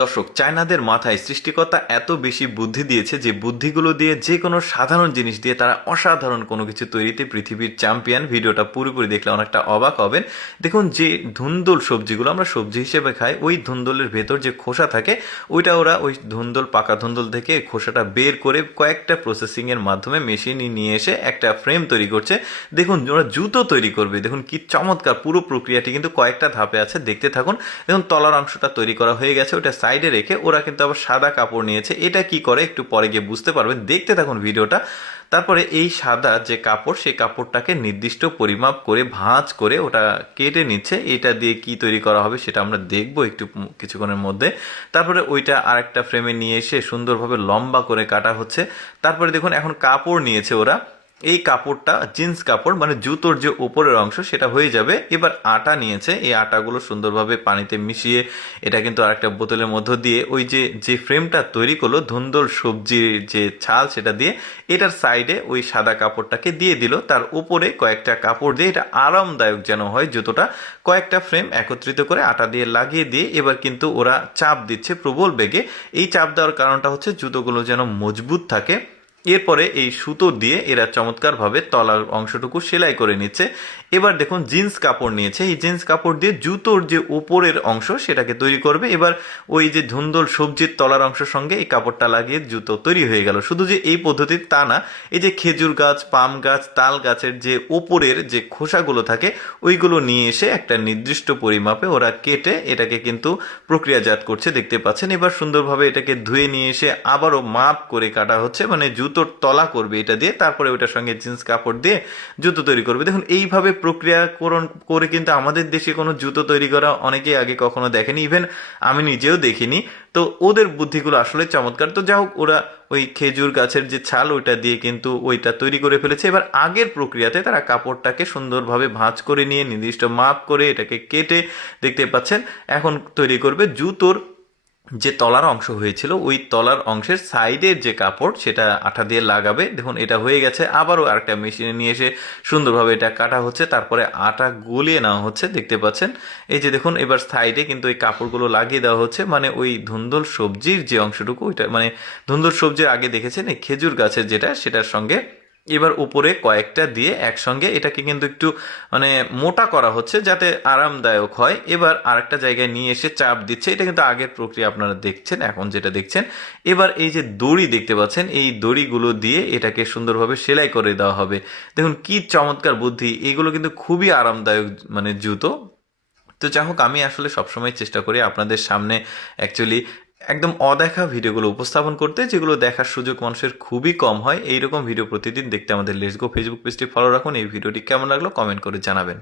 দর্শক, চায়নাদের মাথায় সৃষ্টিকর্তা এত বেশি বুদ্ধি দিয়েছে যে বুদ্ধিগুলো দিয়ে যে কোনো সাধারণ জিনিস দিয়ে তারা অসাধারণ কোনো কিছু তৈরিতে পৃথিবীর চ্যাম্পিয়ন। ভিডিওটা পুরোপুরি দেখলে অনেকটা অবাক হবেন। দেখুন, যে ধুন্দল সবজিগুলো আমরা সবজি হিসেবে খাই, ওই ধুন্দলের ভেতর যে খোসা থাকে ওইটা ওরা ওই ধুন্দল, পাকা ধুন্দল থেকে খোসাটা বের করে কয়েকটা প্রসেসিংয়ের মাধ্যমে মেশিনে নিয়ে এসে একটা ফ্রেম তৈরি করছে। দেখুন, ওরা জুতো তৈরি করবে। দেখুন কি চমৎকার, পুরো প্রক্রিয়াটি কিন্তু কয়েকটা ধাপে আছে, দেখতে থাকুন। দেখুন, তলার অংশটা তৈরি করা হয়ে গেছে, ওটা সাইডে রেখে ওরা কিন্তু আবার সাদা কাপড় নিয়েছে। এটা কি করে একটু পরে গিয়ে বুঝতে পারবেন, দেখতে থাকুন ভিডিওটা। তারপরে এই সাদা যে কাপড়, সেই কাপড়টাকে নির্দিষ্ট পরিমাপ করে ভাঁজ করে ওটা কেটে নিচ্ছে। এটা দিয়ে কি তৈরি করা হবে সেটা আমরা দেখবো একটু কিছুক্ষণের মধ্যে। তারপরে ওইটা আরেকটা ফ্রেমে নিয়ে এসে সুন্দরভাবে লম্বা করে কাটা হচ্ছে। তারপরে দেখুন, এখন কাপড় নিয়েছে ওরা। এই কাপড়টা জিন্স কাপড়, মানে জুতোর যে উপরের অংশ সেটা হয়ে যাবে। এবার আটা নিয়েছে, এই আটাগুলো সুন্দরভাবে পানিতে মিশিয়ে এটা কিন্তু আরেকটা বোতলের মধ্য দিয়ে ওই যে যে ফ্রেমটা তৈরি করলো ধুন্দল সবজির যে ছাল সেটা দিয়ে এটার সাইডে ওই সাদা কাপড়টাকে দিয়ে দিল। তার উপরে কয়েকটা কাপড় দিয়ে এটা আরামদায়ক যেন হয় জুতোটা, কয়েকটা ফ্রেম একত্রিত করে আটা দিয়ে লাগিয়ে দিয়ে এবার কিন্তু ওরা চাপ দিচ্ছে প্রবল বেগে। এই চাপ দেওয়ার কারণটা হচ্ছে জুতোগুলো যেন মজবুত থাকে। এরপরে এই সুতো দিয়ে এরা চমৎকারভাবে তলার অংশটুকু সেলাই করে নিচ্ছে। এবার দেখুন, জিন্স কাপড় নিয়েছে, এই জিন্স কাপড় দিয়ে জুতোর যে উপরের অংশ সেটাকে তৈরি করবে। এবার ওই যে ধুন্দল সবজির তলার অংশের সঙ্গে এই কাপড়টা লাগিয়ে জুতো তৈরি হয়ে গেল। শুধু যে এই পদ্ধতি তা না, এই যে খেজুর গাছ, পাম গাছ, তাল গাছের যে ওপরের যে খোসাগুলো থাকে ওইগুলো নিয়ে এসে একটা নির্দিষ্ট পরিমাপে ওরা কেটে এটাকে কিন্তু প্রক্রিয়াজাত করছে, দেখতে পাচ্ছেন। এবার সুন্দরভাবে এটাকে ধুয়ে নিয়ে এসে আবারও মাপ করে কাটা হচ্ছে, মানে জুতোর তলা করবে এটা দিয়ে। তারপরে ওইটার সঙ্গে জিন্স কাপড় দিয়ে জুতো তৈরি করবে। দেখুন, এইভাবে প্রক্রিয়াকরণ করে কিন্তু আমাদের দেশে কোনো জুতো তৈরি করা অনেকেই আগে কখনো দেখেনি, ইভেন আমি নিজেও দেখিনি। তো ওদের বুদ্ধিগুলো আসলে চমৎকার। তো যা হোক, ওরা ওই খেজুর গাছের যে ছাল ওইটা দিয়ে কিন্তু ওইটা তৈরি করে ফেলেছে। এবার আগের প্রক্রিয়াতে তারা কাপড়টাকে সুন্দরভাবে ভাঁজ করে নিয়ে নির্দিষ্ট মাপ করে এটাকে কেটে, দেখতে পাচ্ছেন, এখন তৈরি করবে জুতোর যে তলার অংশ হয়েছিল ওই তলার অংশের সাইডের যে কাপড় সেটা আঠা দিয়ে লাগাবে। দেখুন, এটা হয়ে গেছে। আবারও আরেকটা মেশিনে নিয়ে এসে সুন্দরভাবে এটা কাটা হচ্ছে, তারপরে আটা গলিয়ে নেওয়া হচ্ছে, দেখতে পাচ্ছেন। এই যে দেখুন, এবার সাইডে কিন্তু এই কাপড়গুলো লাগিয়ে দেওয়া হচ্ছে, মানে ওই ধুন্দল সবজির যে অংশটুকু ওইটা, মানে ধুন্দল সবজির আগে দেখেছেন এই খেজুর গাছের যেটা, সেটার সঙ্গে এবার উপরে কয়েকটা দিয়ে একসঙ্গে এটাকে কিন্তু একটু মানে মোটা করা হচ্ছে যাতে আরামদায়ক হয়। এবার আরেকটা জায়গায় নিয়ে এসে চাপ দিচ্ছে। এটা কিন্তু আগের প্রক্রিয়া আপনারা দেখছেন, এখন যেটা দেখছেন। এবার এই যে দড়ি দেখতে পাচ্ছেন, এই দড়িগুলো দিয়ে এটাকে সুন্দরভাবে সেলাই করে দেওয়া হবে। দেখুন কি চমৎকার বুদ্ধি, এগুলো কিন্তু খুবই আরামদায়ক মানে জুতো। তো যাই হোক, আমি আসলে সবসময় চেষ্টা করি আপনাদের সামনে অ্যাকচুয়ালি একদম অদেখা ভিডিওগুলো উপস্থাপন করতে, যেগুলো দেখার সুযোগ মানুষের খুবই কম হয়। এইরকম ভিডিও প্রতিদিন দেখতে আমাদের লেটস গো ফেসবুক পেজটি ফলো রাখুন। এই ভিডিওটি কেমন লাগলো কমেন্ট করে জানাবেন।